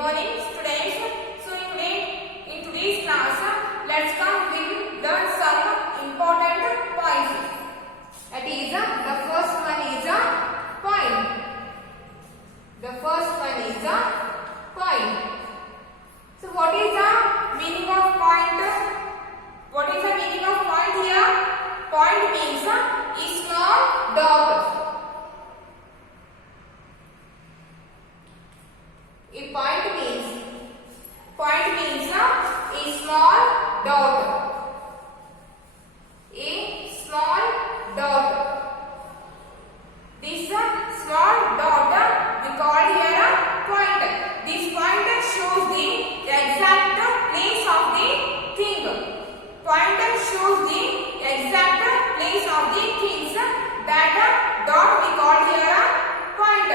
morning, students. So in today's class, let's come we learn some important points. That is, the first one is a point. The first one is a point. So what is the meaning of point? What is the meaning of point here? Point means a small dot. A point means a small dot. A small dot. This small dot we call here a point. This point shows the exact place of the thing. Point shows the exact place of the things. That dot we call here a point.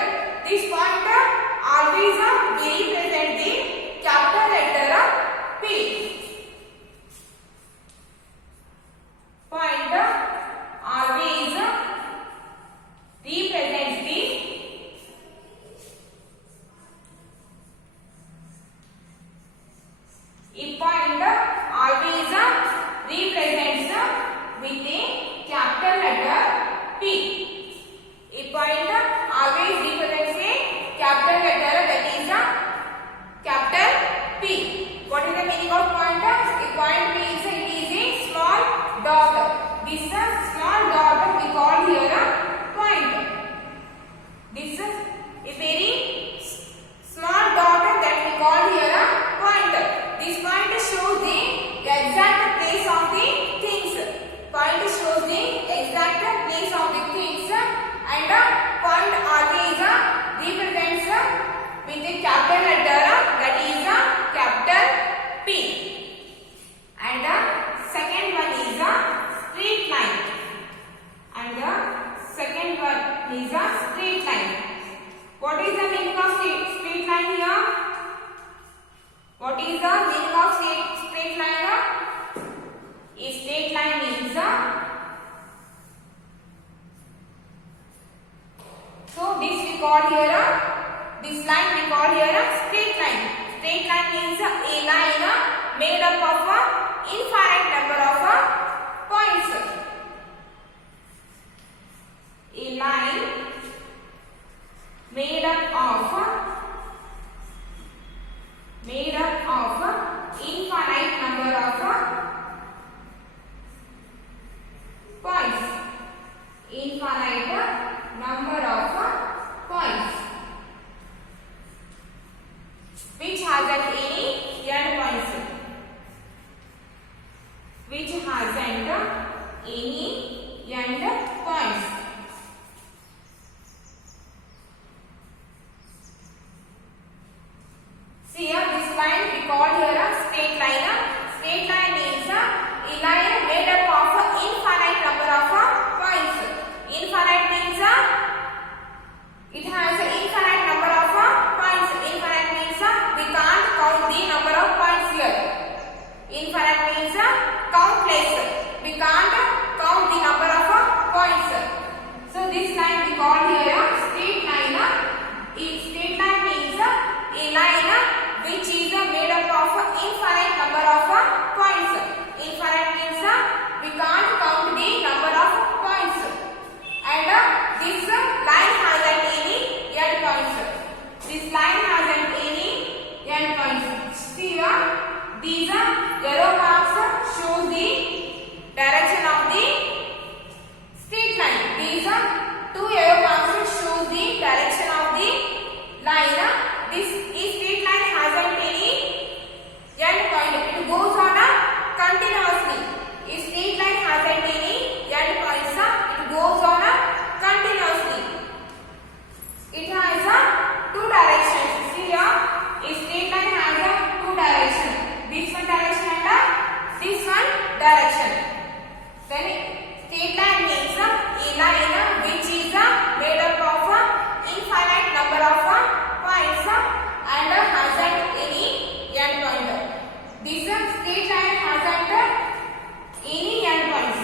This point always will represent the capital letter P. Point always represents the point always represents with a capital letter P. A point always represents a capital letter, that is a capital P. What is the meaning of point? A point means it is a small dot. This small dot we call here a point. This is a very small dot that we call here a point. This point shows the exact place of the things. Point shows the exact place of the things, and point always represents with a capital letter, that is a capital P. And the second one is a straight line. And the second one is a straight line. What is the meaning of straight line here? What is the meaning of straight line? A straight line means so this we call here this line we call here a straight line. Straight line means a line made up of infinite number of points. A line made up of infinite number of points. Infinite number of points which hasn't any end points. Which hasn't any end points. See here, this line we call here a straight line. Straight line means a line made up of infinite number of points. Infinite means it has an infinite number of points. Infinite means we can't count the number of points here. Infinite means countless. We can't count the number of points. So this line we call here a straight line. Straight line means a line which is made up of infinite number of points. Infinite means we can't count the number of points. And this line hasn't any end points. This line hasn't any end points. See here, these arrow marks show the direction of the straight line. These two arrow marks show the direction of the line. This straight line hasn't any end point. It goes on continuously. A straight line hasn't any end points. It goes on continuously. It has two directions. See here, a straight line has two directions. This one direction and this one direction. Then straight line means a line which is made up of infinite number of points and hasn't any end point. This straight line hasn't any end points.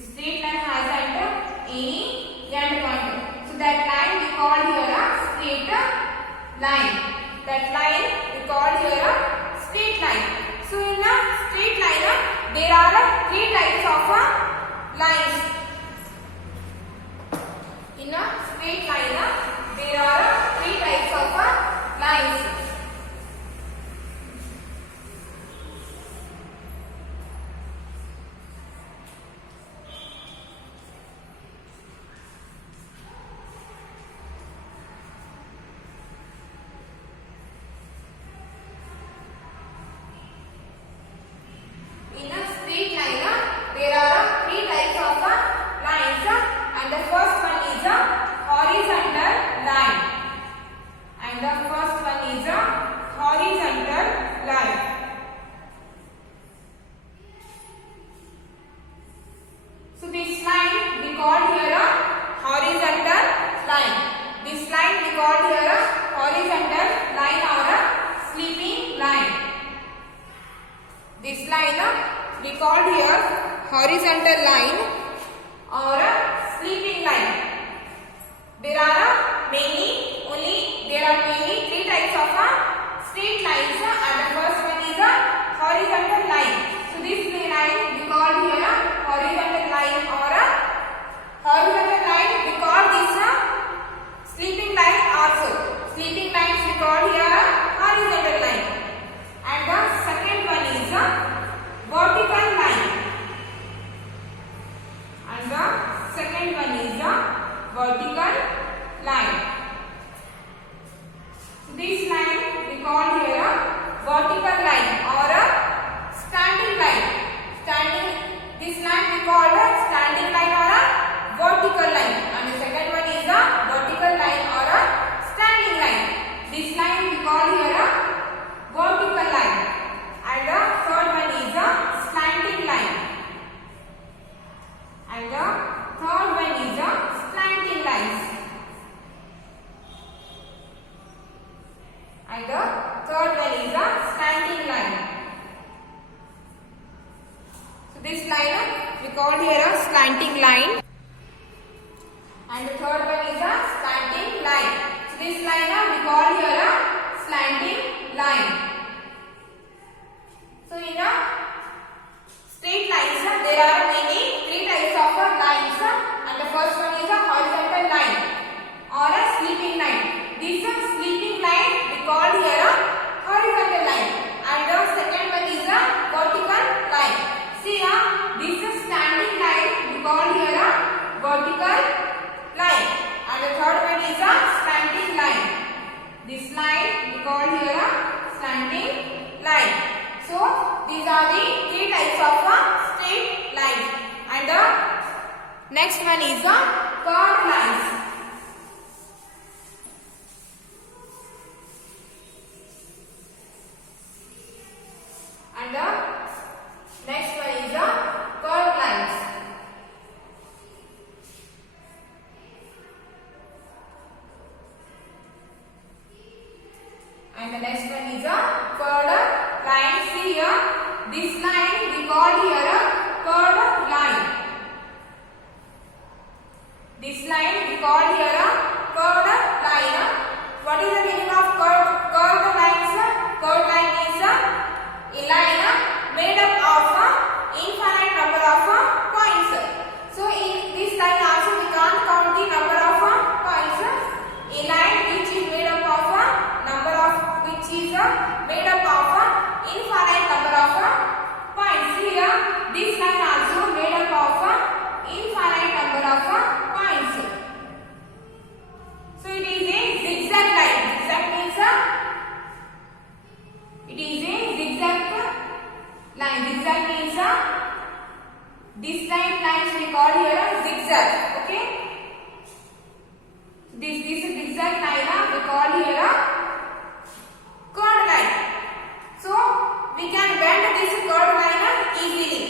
Straight line hasn't any That line we call here a straight line. That line we call here a straight line. So in a straight line there are three types of lines. In a straight line there are three types of lines. In a straight line there are three types of lines, and the first one is a horizontal line. And the first one is a horizontal line. So this line we call here a horizontal line. This line we call here a horizontal line or a sleeping line. This line we called here horizontal line or a sleeping line. There are many three types of straight lines, and the first one is a horizontal line. So this line we called here a horizontal line or a horizontal line. We call this a sleeping line also. Sleeping lines we call here a horizontal line. And the second one is a vertical line. And the second one is a vertical line. This line we call here a vertical line or a standing line. This line we call a standing line or a vertical line. And the second one is a vertical line or a standing line. This line we call here a vertical line. And the third one is a slanting line. And the third one is a slanting lines. And the third one is a slanting line. So this line we call here a slanting line. And the third one is a slanting line. So this line we call here a slanting line. So in a straight lines there are three types of lines, and the first one is a horizontal line or a sleeping line. This sleeping line we call here a horizontal line, and the second one is a vertical line. See this standing line we call here a vertical line, and the third one is a slanting line. This line we call here a slanting line. So these are the three types of straight lines, and the next one is the curved lines. And the next one is the curved lines. And the next one is a curved line. See here, this line we call here a curved line. This line we call here a curved line. What is the meaning of curved lines? Curved line is a line made up of infinite number of points. So in this line also we can't count the number of points. A line which is made up of infinite number of points. Here this line also made up of infinite number of points. So it is a zigzag line. Zigzag means it is a zigzag line. Zigzag means this lines we call here a zigzag. Okay. This zigzag line we call here a curved line. So we can bend this curved line easily.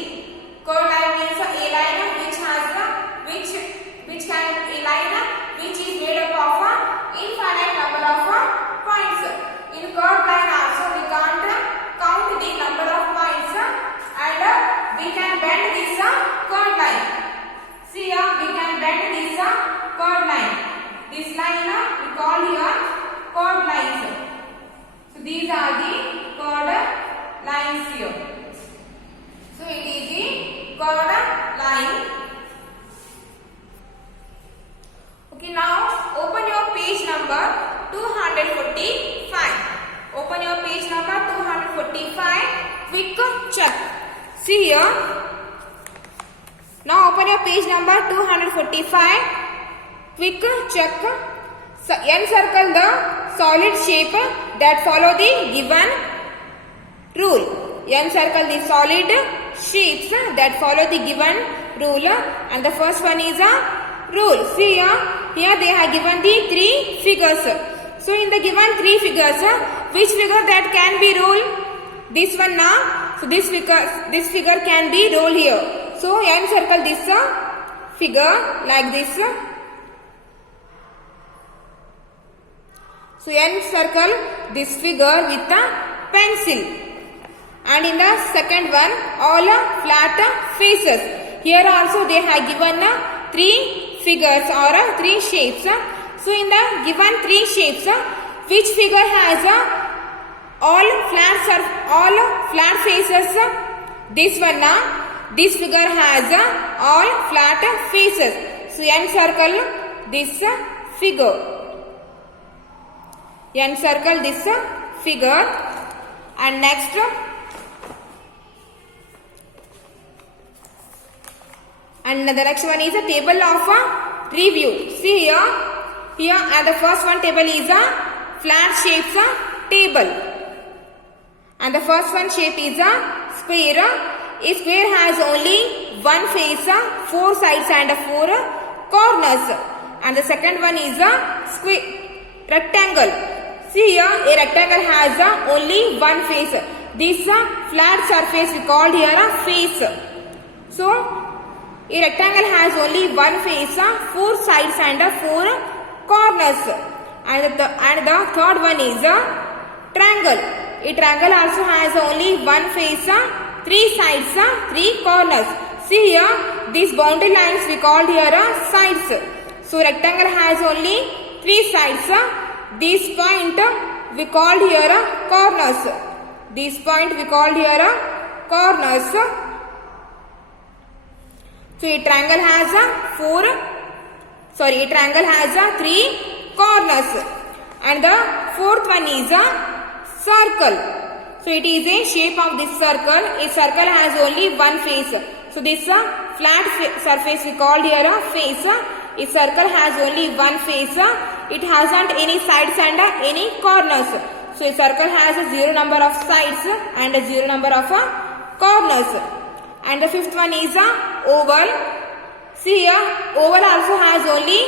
Curved line means a line which is made up of infinite number of points. In curved line also we can't count the number of points, and we can bend this curved line. See here we can bend this curved line. this line we call here chord lines. So these are the chord lines here. So it is the chord line. Okay, now open your page number 245. Open your page number 245. Quick check. See here. Now open your page number 245. Quick check. Encircle the solid shape that follow the given rule. Encircle the solid shapes that follow the given rule. And the first one is a rule. See here. Here they have given the three figures. So in the given three figures, which figure that can be ruled? This one now. So this figure can be rolled here. So encircle this figure like this. So encircle this figure with a pencil. And in the second one, all flat faces. Here also they have given three figures or three shapes. So in the given three shapes, which figure has all flat faces? This one now. This figure has all flat faces. So encircle this figure. Encircle this figure. And next, and the next one is a table of review. See here. Here and the first one table is a flat shapes table. And the first one shape is a square. A square has only one face, four sides and four corners. And the second one is a square rectangle. See here, a rectangle has only one face. This flat surface we called here a face. So a rectangle has only one face, four sides and four corners. And the third one is a triangle. A triangle also has only one face, three sides, three corners. See here, these boundary lines we called here sides. So rectangle has only three sides. This point we called here corners. This point we called here corners. So a triangle has a triangle has three corners. And the fourth one is a circle. So it is a shape of this circle. A circle has only one face. So this flat surface we called here a face. A circle has only one face. It hasn't any sides and any corners. So a circle has a zero number of sides and a zero number of corners. And the fifth one is a oval. See here, oval also has only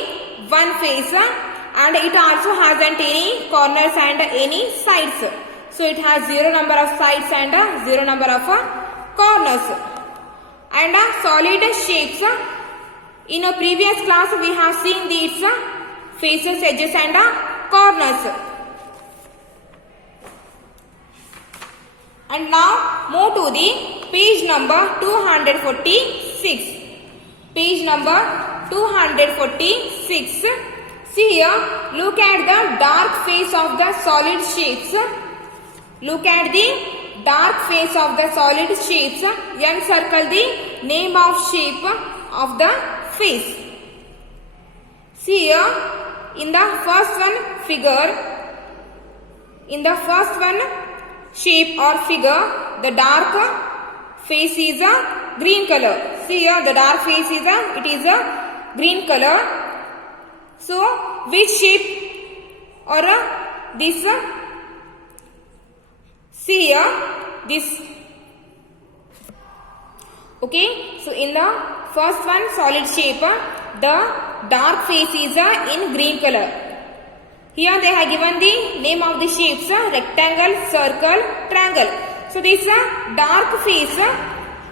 one face and it also hasn't any corners and any sides. So it has zero number of sides and zero number of corners. And solid shapes. In a previous class we have seen these faces, edges and corners. And now move to the page number 246. Page number 246. See here, look at the dark face of the solid shapes. Look at the dark face of the solid shapes. Encircle the name of shape of the face. See here, in the first one figure, in the first one shape or figure, the dark face is a green color. See here, the dark face is a green color. So which shape or this? See here, this. Okay, so in the first one solid shape, the dark face is in green color. Here they have given the name of the shapes, rectangle, circle, triangle. So this dark face,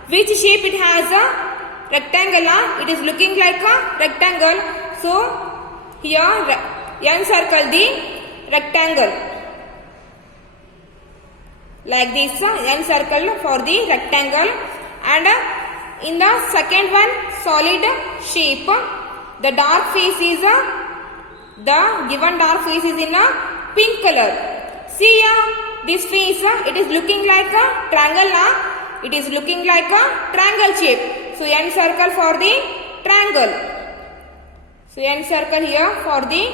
which shape it has? Rectangle. It is looking like a rectangle. So here encircle the rectangle. Like this, encircle for the rectangle. And in the second one solid shape, the dark face is The given dark face is in a pink color. See this face, it is looking like a triangle. It is looking like a triangle shape. So end circle for the triangle. So end circle here for the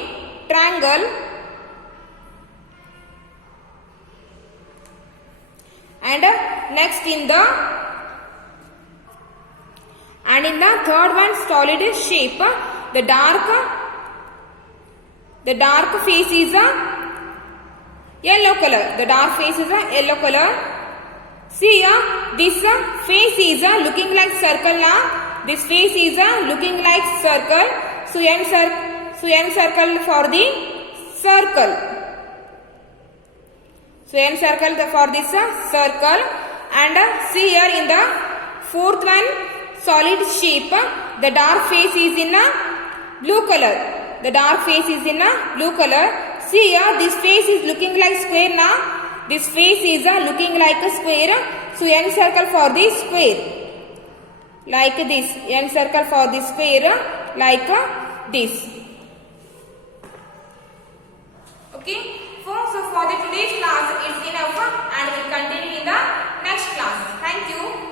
triangle. And next in the third one solid shape, the dark face is a yellow color. The dark face is a yellow color. See this face is looking like circle. This face is looking like circle. So end circle for the circle. So end circle for this circle. And see here in the fourth one solid shape, the dark face is in a blue color. The dark face is in a blue color. See here this face is looking like square now. This face is looking like a square. So end circle for the square. Like this. End circle for the square like this. Okay. So for the today's class is enough and we will continue in the next class. Thank you.